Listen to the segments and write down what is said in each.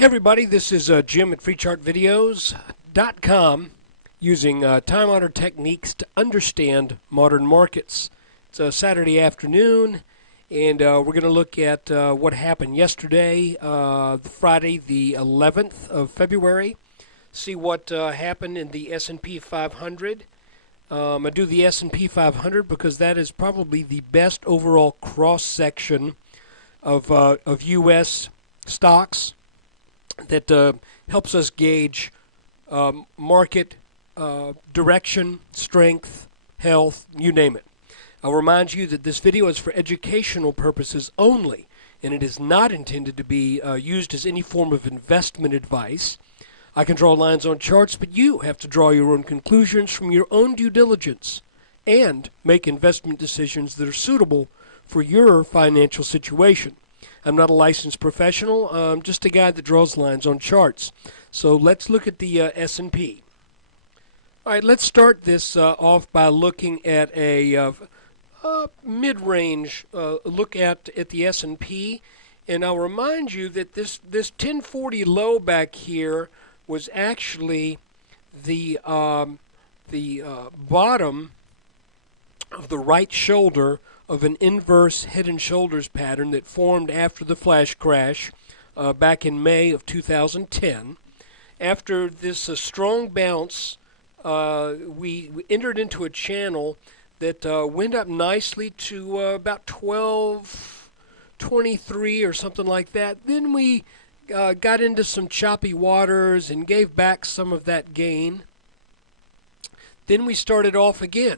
Hey everybody, this is Jim at FreeChartVideos.com using time-honored techniques to understand modern markets. It's a Saturday afternoon, and we're going to look at what happened yesterday, Friday the 11th of February, see what happened in the S&P 500. I do the S&P 500 because that is probably the best overall cross-section of U.S. stocks that helps us gauge market direction, strength, health, you name it. I'll remind you that this video is for educational purposes only, and it is not intended to be used as any form of investment advice. I can draw lines on charts, but you have to draw your own conclusions from your own due diligence and make investment decisions that are suitable for your financial situation. I'm not a licensed professional. I'm just a guy that draws lines on charts. So let's look at the S&P. All right, let's start this off by looking at a mid-range look at the S&P. And I'll remind you that this 1040 low back here was actually the bottom of the right shoulder of an inverse head and shoulders pattern that formed after the flash crash back in May of 2010. After this strong bounce, we entered into a channel that went up nicely to about 1223 or something like that. Then we got into some choppy waters and gave back some of that gain. Then we started off again.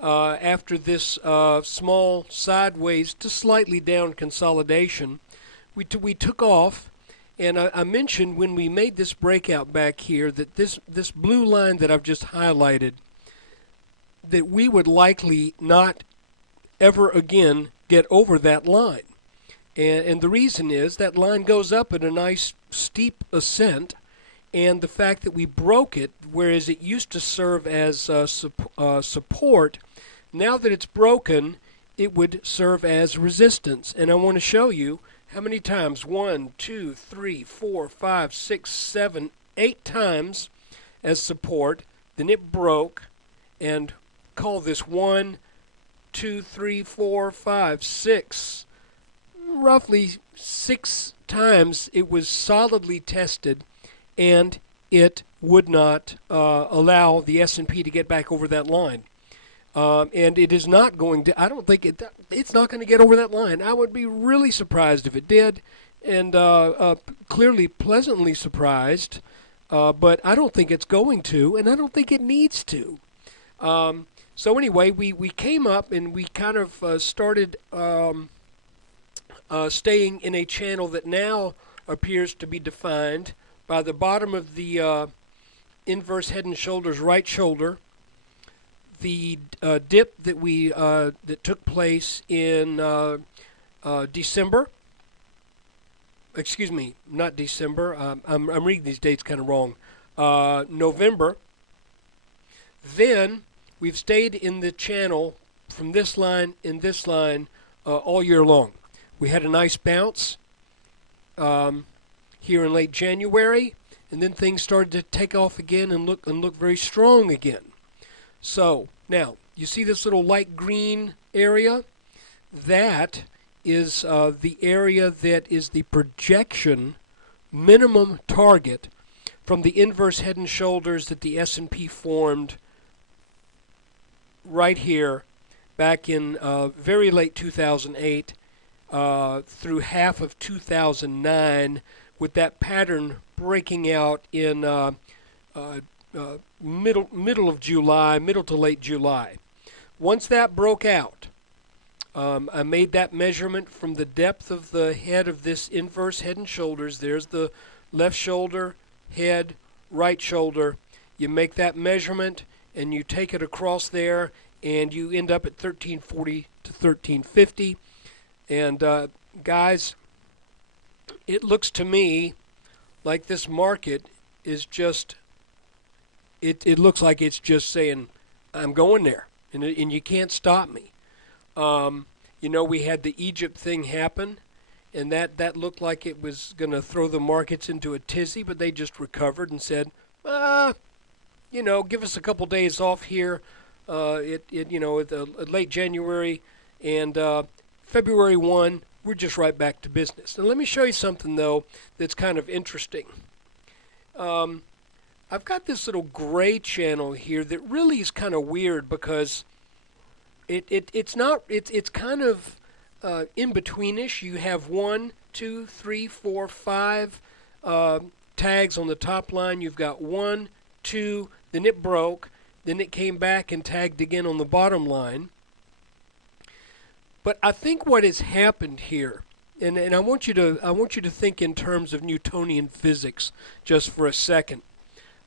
After this small sideways to slightly down consolidation, we took off, and I mentioned when we made this breakout back here that this blue line that I've just highlighted, that we would likely not ever again get over that line. And the reason is that line goes up at a nice steep ascent, and the fact that we broke it, whereas it used to serve as support, now that it's broken, it would serve as resistance. And I want to show you how many times. 1, 2, 3, 4, 5, 6, 7, 8 times as support. Then it broke, and call this 1, 2, 3, 4, 5, 6. Roughly 6 times it was solidly tested, and it would not allow the S&P to get back over that line. And it is not going to, I don't think it's not going to get over that line. I would be really surprised if it did, and clearly pleasantly surprised, but I don't think it's going to, and I don't think it needs to. So anyway, we came up and we kind of started staying in a channel that now appears to be defined by the bottom of the inverse head and shoulders right shoulder, the dip that that took place in December. Excuse me, not December. I'm reading these dates kind of wrong. November. Then we've stayed in the channel from this line and this line all year long. We had a nice bounce here in late January, and then things started to take off again and look very strong again. So now you see this little light green area? That is the area that is the projection minimum target from the inverse head and shoulders that the S&P formed right here back in very late 2008 through half of 2009, with that pattern breaking out in middle of July, middle to late July. Once that broke out, I made that measurement from the depth of the head of this inverse head and shoulders. There's the left shoulder, head, right shoulder. You make that measurement and you take it across there, and you end up at 1340 to 1350. And guys, it looks to me like this market is just, it looks like it's just saying, I'm going there, and you can't stop me. You know, we had the Egypt thing happen, and that looked like it was going to throw the markets into a tizzy, but they just recovered and said, give us a couple days off here. Late January and February 1, we're just right back to business. Now let me show you something though that's kind of interesting. I've got this little gray channel here that really is kind of weird because it's kind of in betweenish. You have 1, 2, 3, 4, 5 tags on the top line. You've got 1, 2, then it broke, then it came back and tagged again on the bottom line. But I think what has happened here, and I want you to think in terms of Newtonian physics just for a second.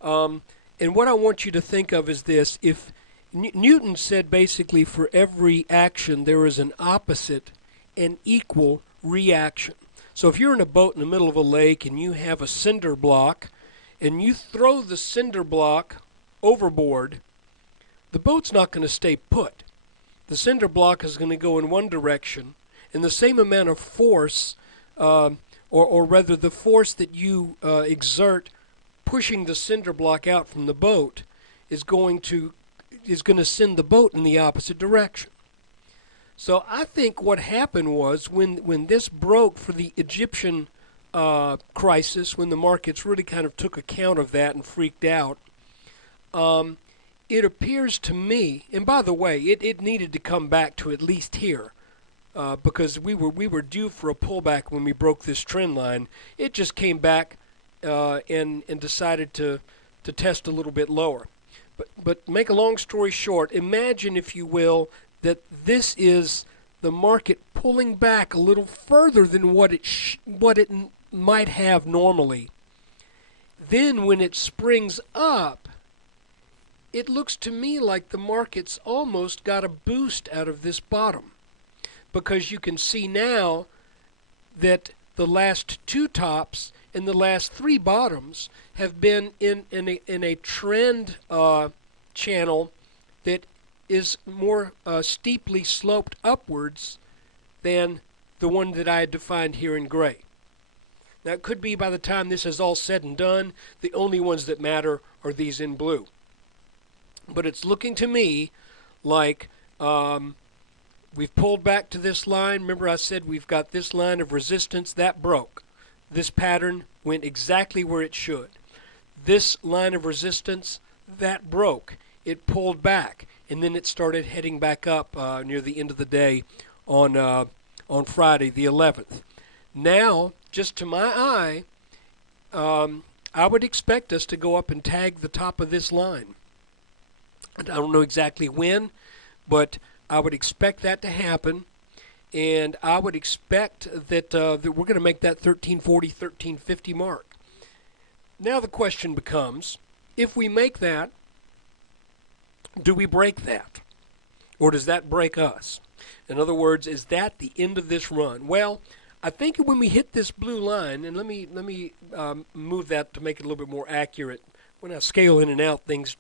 And what I want you to think of is this: if Newton said basically for every action there is an opposite and equal reaction. So if you're in a boat in the middle of a lake and you have a cinder block and you throw the cinder block overboard, the boat's not going to stay put. The cinder block is going to go in one direction, and the same amount of force, or rather the force that you exert pushing the cinder block out from the boat is going to send the boat in the opposite direction. So I think what happened was when this broke for the Egyptian crisis, when the markets really kind of took account of that and freaked out, it appears to me, and by the way, it needed to come back to at least here, because we were due for a pullback when we broke this trend line. It just came back and decided to test a little bit lower. But make a long story short, imagine, if you will, that this is the market pulling back a little further than what it might have normally. Then when it springs up, it looks to me like the market's almost got a boost out of this bottom, because you can see now that the last 2 tops and the last 3 bottoms have been in a trend channel that is more steeply sloped upwards than the one that I had defined here in gray. Now it could be by the time this is all said and done, the only ones that matter are these in blue. But it's looking to me like we've pulled back to this line. Remember I said we've got this line of resistance that broke. This pattern went exactly where it should. This line of resistance that broke. It pulled back, and then it started heading back up near the end of the day on Friday the 11th. Now, just to my eye, I would expect us to go up and tag the top of this line. I don't know exactly when, but I would expect that to happen, and I would expect that we're going to make that 1340, 1350 mark. Now the question becomes, if we make that, do we break that? Or does that break us? In other words, is that the end of this run? Well, I think when we hit this blue line, and let me move that to make it a little bit more accurate. When I scale in and out, things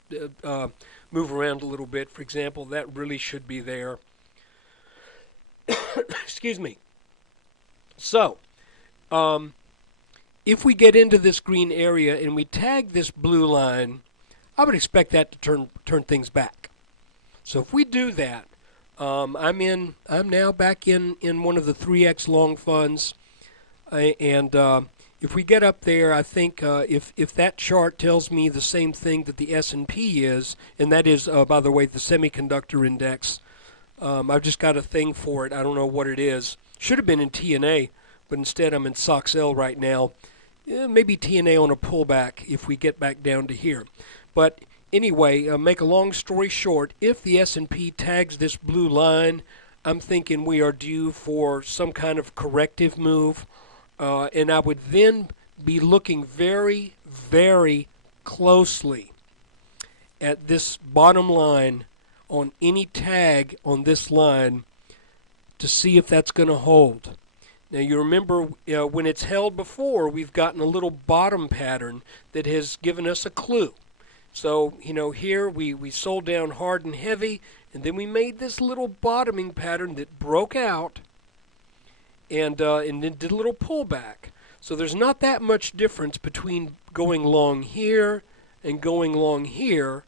move around a little bit. For example, that really should be there. Excuse me. So, if we get into this green area and we tag this blue line, I would expect that to turn things back. So if we do that, I'm now back in one of the 3x long funds, and if we get up there, I think if that chart tells me the same thing that the S&P is, and that is, by the way, the semiconductor index. I've just got a thing for it. I don't know what it is. Should have been in TNA, but instead I'm in SOXL right now. Maybe TNA on a pullback if we get back down to here. But anyway, make a long story short, if the S&P tags this blue line, I'm thinking we are due for some kind of corrective move. And I would then be looking very, very closely at this bottom line on any tag on this line to see if that's going to hold. Now you remember when it's held before, we've gotten a little bottom pattern that has given us a clue. So, here we sold down hard and heavy, and then we made this little bottoming pattern that broke out, and then did a little pullback. So there's not that much difference between going long here and going long here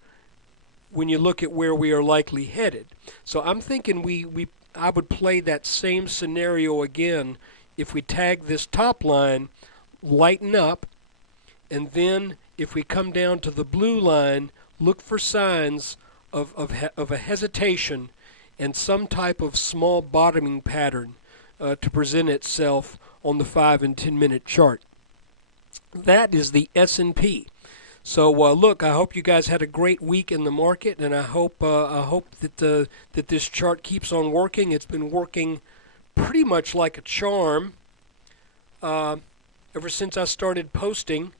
when you look at where we are likely headed. So I'm thinking I would play that same scenario again if we tag this top line, lighten up, and then if we come down to the blue line, look for signs of a hesitation and some type of small bottoming pattern to present itself on the 5 and 10 minute chart. That is the S&P. So look, I hope you guys had a great week in the market, and I hope that this chart keeps on working. It's been working pretty much like a charm ever since I started posting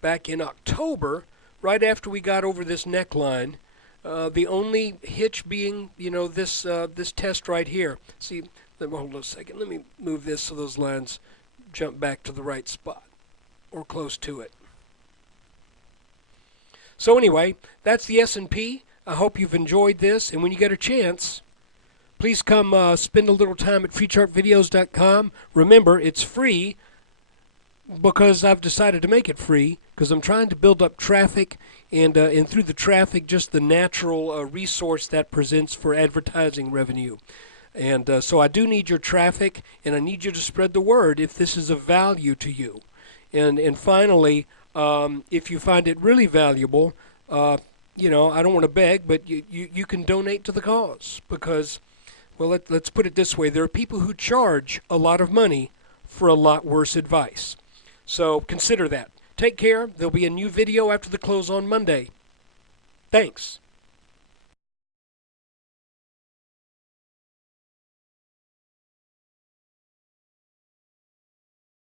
back in October, right after we got over this neckline. The only hitch being, this test right here. See, hold on a second. Let me move this so those lines jump back to the right spot or close to it. So anyway, that's the S&P. I hope you've enjoyed this, and when you get a chance, please come spend a little time at freechartvideos.com. Remember, it's free because I've decided to make it free because I'm trying to build up traffic, and through the traffic, just the natural resource that presents for advertising revenue. And so I do need your traffic, and I need you to spread the word if this is of value to you. And finally, if you find it really valuable, I don't want to beg, but you can donate to the cause because, well, let's put it this way. There are people who charge a lot of money for a lot worse advice. So consider that. Take care. There'll be a new video after the close on Monday. Thanks.